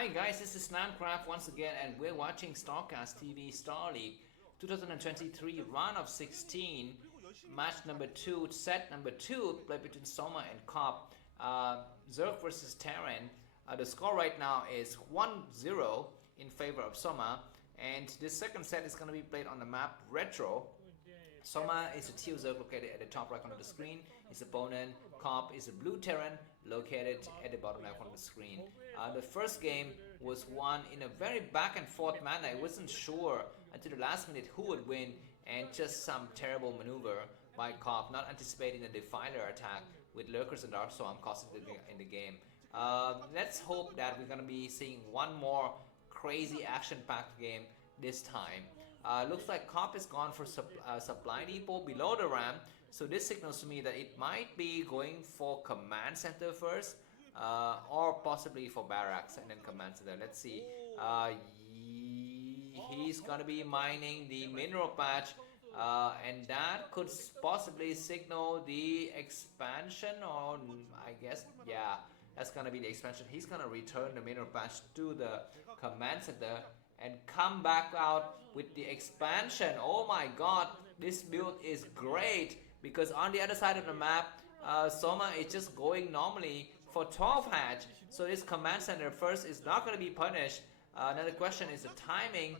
Hi guys, this is Starcraft once again, and we're watching Starcraft TV Star League 2023 round of 16, match number 2, set number 2, played between Soma and Cop. Zerg versus Terran. The score right now is 1-0 in favor of Soma, and this second set is going to be played on the map Retro. Soma is a teal Zerg located at the top right corner of the screen. His opponent, Cop, is a blue Terran located at the bottom left corner of the screen. The first game was won in a very back and forth manner. I wasn't sure until the last minute who would win, and just some terrible maneuver by Cop, not anticipating a Defiler attack with Lurkers and Dark Storm costing in the game. Let's hope that we're going to be seeing one more crazy action-packed game this time. Looks like Cop is gone for supply depot below the ramp, so this signals to me that it might be going for command center first, or possibly for barracks and then command center. Let's see. He's gonna be mining the mineral patch, and that could possibly signal the expansion, or I guess, yeah, that's gonna be the expansion. He's gonna return the mineral patch to the command center and come back out with the expansion. Oh my god, this build is great, because on the other side of the map, Soma is just going normally for 12 hatch, so this command center first is not going to be punished. Another question is the timing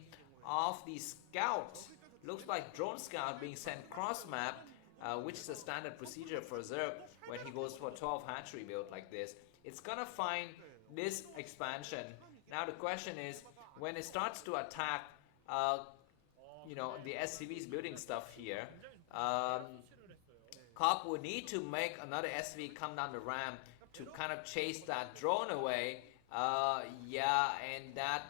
of the scout. Looks like drone scout being sent cross map, which is a standard procedure for Zerg when he goes for 12 hatchery build like this. It's gonna find this expansion. Now the question is, when it starts to attack, you know, the SCV is building stuff here. Cop would need to make another SCV come down the ramp to kind of chase that drone away. Yeah, and that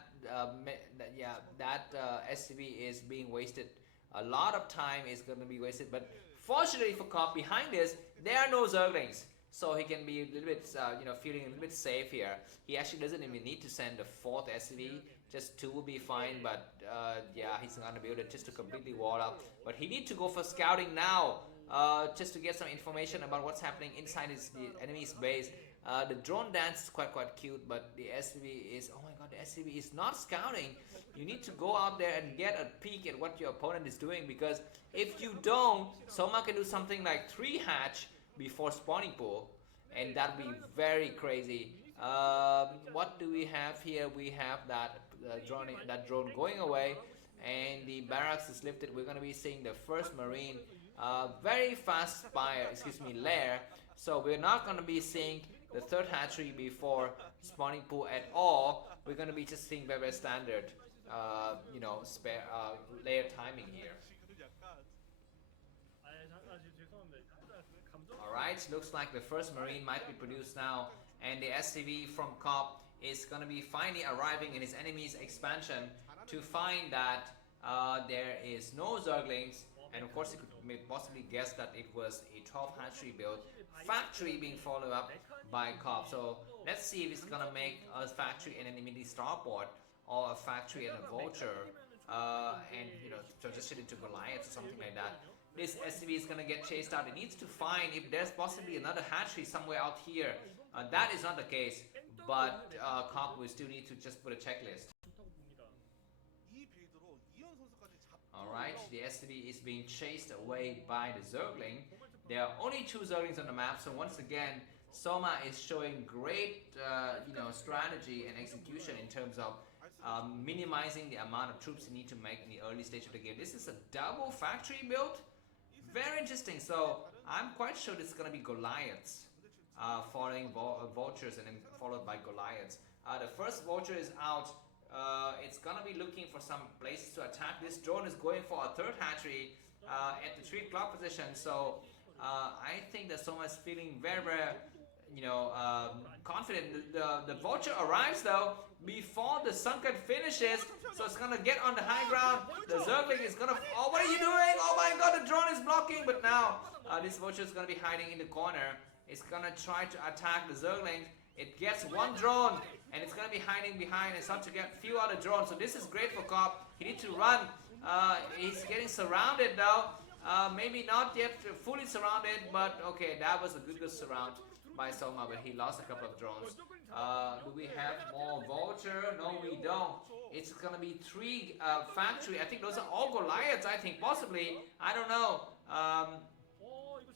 SCV is being wasted. A lot of time is going to be wasted, but fortunately for Cop, behind this there are no Zerglings, so he can be a little bit, you know, feeling a little bit safe here. He actually doesn't even need to send the 4th SCV, just 2 will be fine, but yeah, he's gonna build it just to completely wall up. But he needs to go for scouting now, just to get some information about what's happening inside the enemy's base. The drone dance is quite cute, but the SCV is, oh my god, the SCV is not scouting. You need to go out there and get a peek at what your opponent is doing, because if you don't, Soma can do something like 3 hatch before spawning pool, and that would be very crazy. What do we have here? We have that drone going away, and the barracks is lifted. We're going to be seeing the first marine, very fast spire, lair. So we're not going to be seeing the 3rd hatchery before spawning pool at all. We're going to be just seeing very standard, you know, spare layer timing here. Alright, looks like the first marine might be produced now, and the SCV from Cop is going to be finally arriving in his enemy's expansion to find that there is no Zerglings, and of course he could possibly guess that it was a 12 hatchery build, factory being followed up by Cop. So let's see if he's going to make a factory and an immediate starport, or a factory and a vulture, and, you know, transition into Goliath or something like that. This SCV is going to get chased out. It needs to find if there's possibly another hatchery somewhere out here. That is not the case, but Cop will still need to just put a checklist. Alright, the SCV is being chased away by the Zergling. There are only 2 Zerglings on the map, so once again, Soma is showing great, you know, strategy and execution in terms of minimizing the amount of troops you need to make in the early stage of the game. This is a double factory build. Very interesting. So I'm quite sure this is going to be Goliaths, following vultures, and then followed by Goliaths. The first vulture is out. It's going to be looking for some places to attack. This drone is going for a 3rd hatchery at the 3 o'clock position. So I think that Soma is feeling very, you know, confident. The vulture arrives though before the sunken finishes, so it's gonna get on the high ground. The Zergling is gonna, oh, what are you doing? Oh my god, the drone is blocking. But now this vulture is gonna be hiding in the corner. It's gonna try to attack the Zergling. It gets 1 drone, and it's gonna be hiding behind. It's not to get few other drones. So this is great for Cop. He needs to run. He's getting surrounded now. Maybe not yet fully surrounded, but okay, that was a good surround by Soma, but he lost a couple of drones. Do we have more Vulture? No, we don't. It's gonna be 3 factory. I think those are all Goliaths, I think, possibly. I don't know.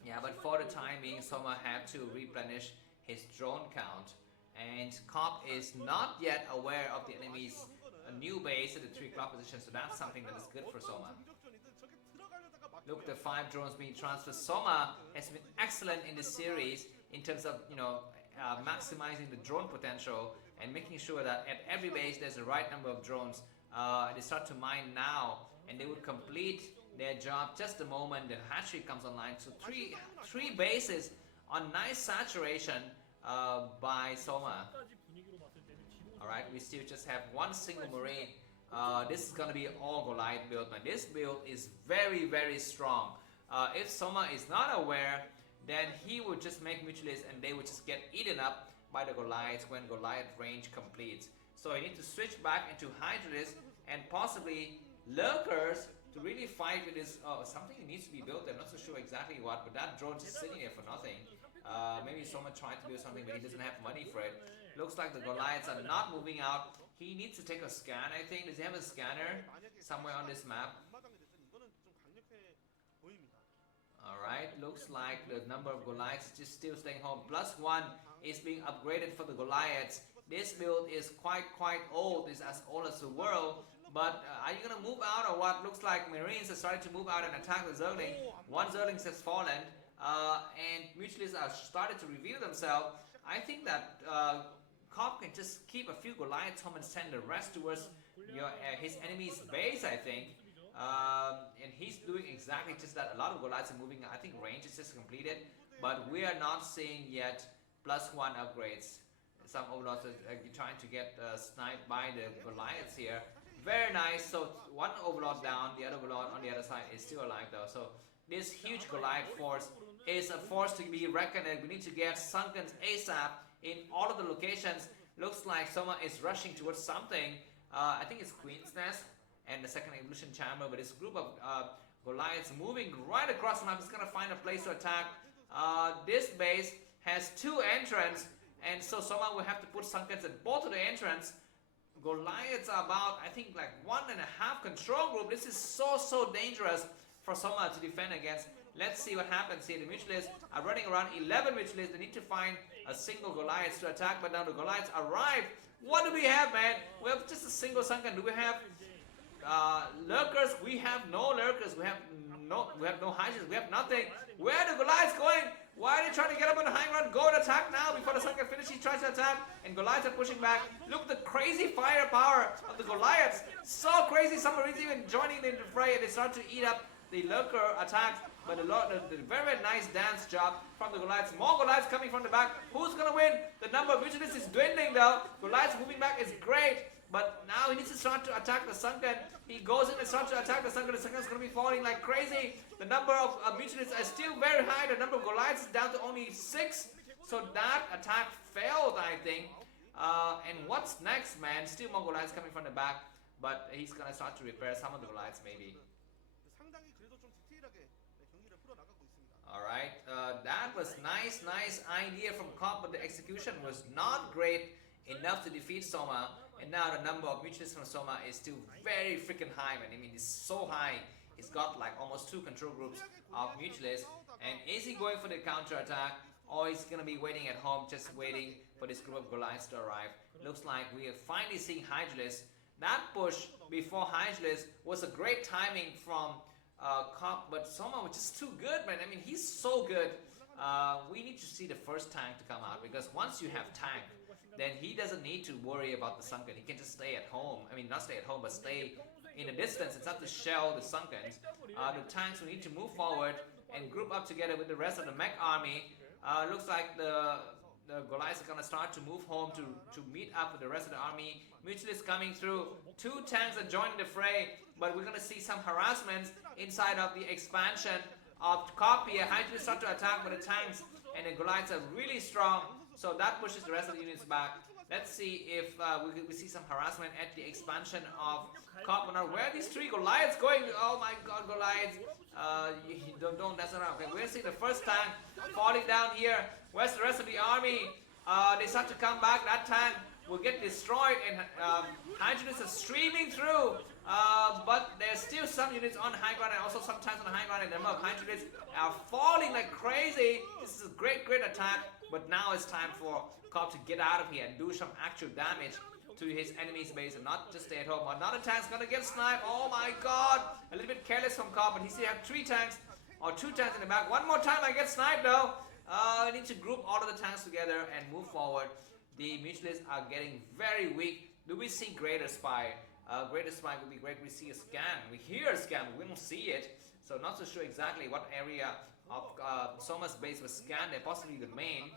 Yeah, but for the time being, Soma had to replenish his drone count. And Cop is not yet aware of the enemy's new base at the 3 o'clock position, so that's something that is good for Soma. Look, the 5 drones being transferred. Soma has been excellent in this series in terms of, maximizing the drone potential and making sure that at every base there's the right number of drones. They start to mine now, and they would complete their job just the moment the hatchery comes online. So three bases on nice saturation by Soma. Alright, we still just have one single Marine. This is gonna be all Goliath build, man. This build is very, very strong. If Soma is not aware, then he would just make Mutualists and they would just get eaten up by the Goliaths when Goliath range completes. So you need to switch back into Hydralists and possibly Lurkers to really fight with this. Something needs to be built. I'm not so sure exactly what, but that drone's just sitting there for nothing. Maybe Soma tried to do something, but he doesn't have money for it. Looks like the Goliaths are not moving out. He needs to take a scan, I think. Does he have a scanner somewhere on this map? Alright, looks like the number of Goliaths is just still staying home. +1 is being upgraded for the Goliaths. This build is quite old. It's as old as the world. But are you going to move out or what? Looks like Marines are starting to move out and attack the Zergling. 1 Zergling has fallen. And Mutualists are started to reveal themselves. I think that Cop can just keep a few Goliaths home and send the rest towards his enemy's base, I think. And he's doing exactly just that. A lot of Goliaths are moving. I think range is just completed. But we are not seeing yet +1 upgrades. Some overlords are trying to get sniped by the Goliaths here. Very nice. So 1 overlord down. The other overlord on the other side is still alive though. So this huge Goliath force is a force to be reckoned with. We need to get Sunkens ASAP in all of the locations. Looks like Soma is rushing towards something. I think it's Queen's Nest and the second evolution chamber, but this group of Goliaths moving right across the map is gonna find a place to attack. This base has 2 entrants, and so Soma will have to put Sunkens at both of the entrants. Goliaths are about, I think, like 1.5 control group. This is so dangerous for Soma to defend against. Let's see what happens here. The Mutualists are running around 11 Mutualists. They need to find a single Goliath to attack, but now the Goliaths arrive. What do we have, man? We have just a single Sunken. Do we have Lurkers? We have no Lurkers. We have no Hydralists. We have nothing. Where are the Goliaths going? Why are they trying to get up on the high ground? Go and attack now before the Sunken finishes. He tries to attack, and Goliaths are pushing back. Look at the crazy firepower of the Goliaths. So crazy. Some Marines even joining in the fray, and they start to eat up the Lurker attacks. But the very nice dance job from the Goliaths. More Goliaths coming from the back. Who's going to win? The number of Mutualists is dwindling though. Goliaths moving back is great. But now he needs to start to attack the Sunken. He goes in and starts to attack the Sunken. The Sunken is going to be falling like crazy. The number of Mutualists are still very high. The number of Goliaths is down to only 6. So that attack failed, I think. And what's next, man? Still more Goliaths coming from the back. But he's going to start to repair some of the Goliaths maybe. Alright, that was nice idea from Cop, but the execution was not great enough to defeat Soma. And now the number of Mutualists from Soma is still very freaking high, man. I mean, it's so high. He's got like almost 2 control groups of Mutualists. And is he going for the counter attack, or is he going to be waiting at home, just waiting for this group of Goliaths to arrive? Looks like we are finally seeing Hydralists. That push before Hydralists was a great timing from Cop, but Soma was just too good, man. I mean, he's so good. We need to see the first tank to come out, because once you have tank, then he doesn't need to worry about the Sunken. He can just stay at home. I mean, not stay at home, but stay in a distance. It's not to shell the Sunkens. The tanks will need to move forward and group up together with the rest of the mech army. Looks like the Goliaths are going to start to move home to meet up with the rest of the army. Mutualists coming through. 2 tanks are joining the fray, but we're going to see some harassments inside of the expansion of Cop here. Hydralists start to attack, but the tanks and the Goliaths are really strong, so that pushes the rest of the units back. Let's see if we see some harassment at the expansion of Cop. Now, where are these 3 Goliaths going? Oh my god, Goliaths. You don't mess around. Okay, we're seeing the first tank falling down here. Where's the rest of the army? They start to come back. That tank will get destroyed, and Hydroids are streaming through. But there's still some units on high ground and also some tanks on high ground, and the number of Hydroids are falling like crazy. This is a great attack, but now it's time for Cobb to get out of here and do some actual damage to his enemy's base and not just stay at home. Another tank's gonna get sniped. Oh my god! A little bit careless from Cobb, but he still have 3 tanks or 2 tanks in the back. One more time I get sniped though. I need to group all of the tanks together and move forward. The mutualists are getting very weak. Do we see Greater Spy? Greater Spy would be great. We see a scan. We hear a scan. We don't see it. So not so sure exactly what area of Soma's base was scanned. They're possibly the main.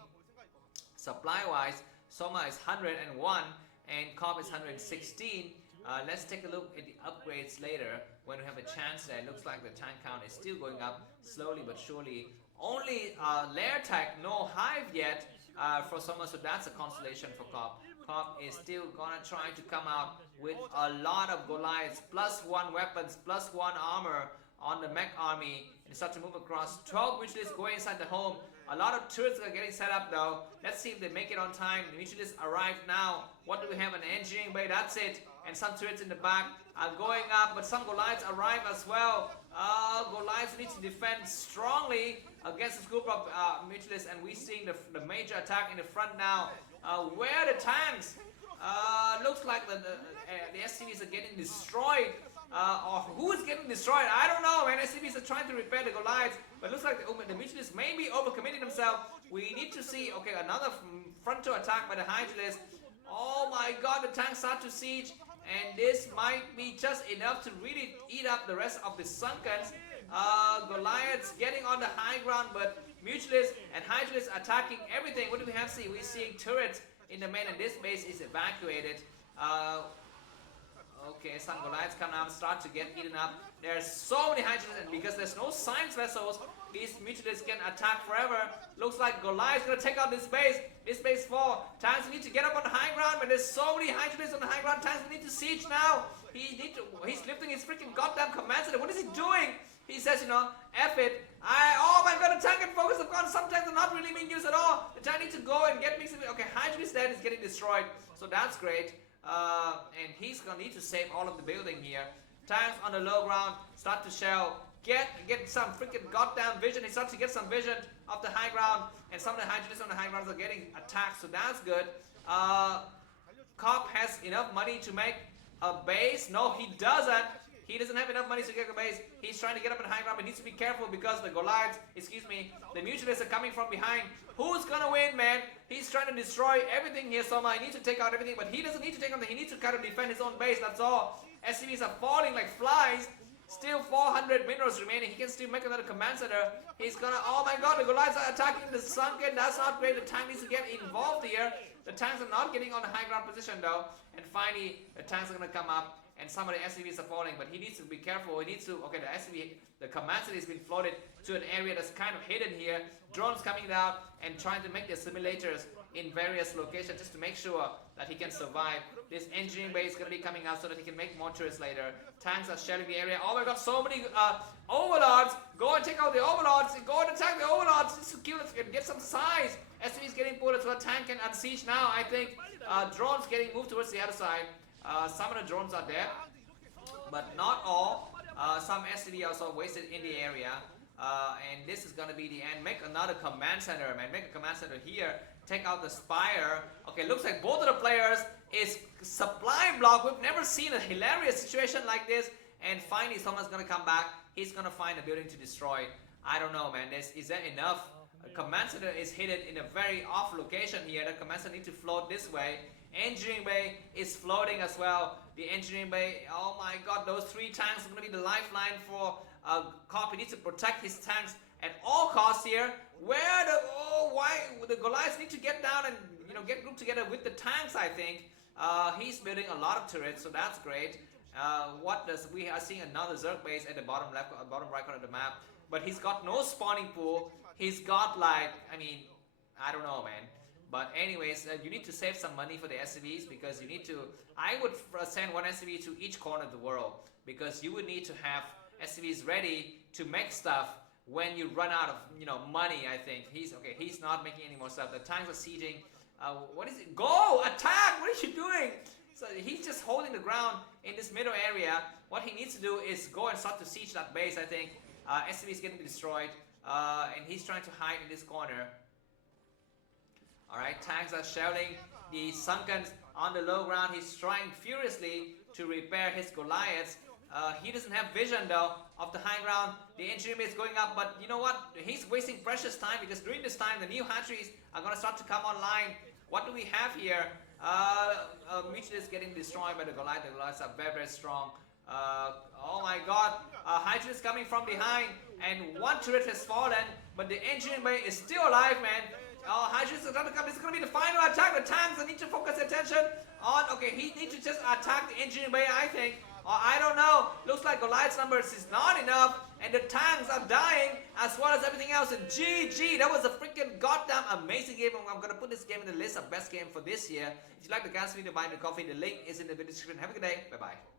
Supply-wise, Soma is 101 and Cobb is 116. Let's take a look at the upgrades later when we have a chance there. It looks like the tank count is still going up slowly but surely. Only lair tech, no hive yet for Soma, so that's a consolation for Cobb. Cobb is still gonna try to come out with a lot of Goliaths, +1 weapons, +1 armor on the mech army, and start to move across. 12 mutualists going inside the home. A lot of turrets are getting set up though. Let's see if they make it on time. The mutualists arrive now. What do we have? An engineering bay, that's it. And some turrets in the back are going up, but some Goliaths arrive as well. Goliaths need to defend strongly against this group of mutualists, and we're seeing the major attack in the front now. Where are the tanks? Looks like the SCVs are getting destroyed. Or who is getting destroyed? I don't know, man. SCVs are trying to repair the Goliaths, but looks like the mutualists may be overcommitting themselves. We need to see, okay, another frontal attack by the Hydralists. Oh my god, the tanks start to siege, and this might be just enough to really eat up the rest of the Sunkens. Goliaths getting on the high ground, but mutualists and Hydralists attacking everything. What do we have? See, we're seeing turrets in the main, and this base is evacuated. Okay, some Goliaths come out and start to get eaten up. There's so many Hydralists, and because there's no science vessels, these mutualists can attack forever. Looks like Goliath's gonna take out this base. This base 4. Tanks need to get up on the high ground, but there's so many Hydralists on the high ground. Tanks need to siege now. He's lifting his freaking goddamn command center. What is he doing? He says, you know, F it. Oh my god, the tank and focus of God. Some tanks are not really being used at all. The tank needs to go and get mixed. Okay, Hydralist dead is getting destroyed. So that's great. And he's gonna need to save all of the building here. Tanks on the low ground start to shell. Get some freaking goddamn vision. He starts to get some vision of the high ground, and some of the Hydralists on the high grounds are getting attacked. So that's good. Cobb has enough money to make a base. No, he doesn't. He doesn't have enough money to get a base. He's trying to get up in high ground, but needs to be careful because the Goliaths, the mutualists are coming from behind. Who's gonna win, man? He's trying to destroy everything here, Soma. He needs to take out everything, but he doesn't need to take out. He needs to kind of defend his own base. That's all. SCVs are falling like flies. Still 400 minerals remaining. He can still make another command center. He's gonna. Oh my god, the Goliaths are attacking the Sunken. That's not great. The tank needs to get involved here. The tanks are not getting on the high ground position though. And finally, the tanks are gonna come up. And some of the SCVs are falling, but he needs to be careful. He needs to, okay, the command center has been floated to an area that's kind of hidden here. Drones coming down and trying to make their simulators in various locations just to make sure that he can survive. This engineering base is going to be coming out so that he can make more turrets later. Tanks are shelling the area. Oh my god, so many overlords. Go and take out the overlords. Go and attack the overlords. Just to kill us and get some size. SCVs getting pulled so a tank can unsiege now, I think. Drones getting moved towards the other side. Some of the drones are there, but not all. Some SCV also wasted in the area, and this is gonna be the end. Make another command center, man. Make a command center here. Take out the spire. Okay, looks like both of the players is supply block. We've never seen a hilarious situation like this. And finally, someone's gonna come back. He's gonna find a building to destroy. I don't know, man. Is there enough? A command center is hidden in a very off location here. The command center needs to float this way. Engineering bay is floating as well. The engineering bay, oh my god, those 3 tanks are going to be the lifeline for Cobb. He needs to protect his tanks at all costs here. Why the Goliaths need to get down and, you know, get grouped together with the tanks, I think. He's building a lot of turrets, so that's great. We are seeing another Zerg base at the bottom left, bottom right corner of the map, but he's got no spawning pool. He's got like, I mean, I don't know, man. But anyways, you need to save some money for the SCVs because you need to. I would send one SCV to each corner of the world because you would need to have SCVs ready to make stuff when you run out of money. I think he's okay. He's not making any more stuff. The tanks are sieging. What is it? Go attack! What are you doing? So he's just holding the ground in this middle area. What he needs to do is go and start to siege that base. I think SCV is getting destroyed, and he's trying to hide in this corner. Alright, tanks are shelling the Sunkens on the low ground. He's trying furiously to repair his Goliaths. He doesn't have vision though of the high ground. The engineering is going up, but you know what? He's wasting precious time because during this time the new hatcheries are going to start to come online. What do we have here? Mutual is getting destroyed by the Goliath. The Goliaths are very, very strong. Oh my god. Hydra is coming from behind and one turret has fallen, but the engineering bay is still alive, man. Hydra is going to come. This is going to be the final attack. The tanks need to focus attention on. Okay, he needs to just attack the engineering bay, I think. Or I don't know. Looks like Goliath's numbers is not enough, and the tanks are dying as well as everything else. And GG, that was a freaking goddamn amazing game. I'm gonna put this game in the list of best game for this year. If you like the guys video, buy me a coffee. The link is in the video description. Have a good day. Bye bye.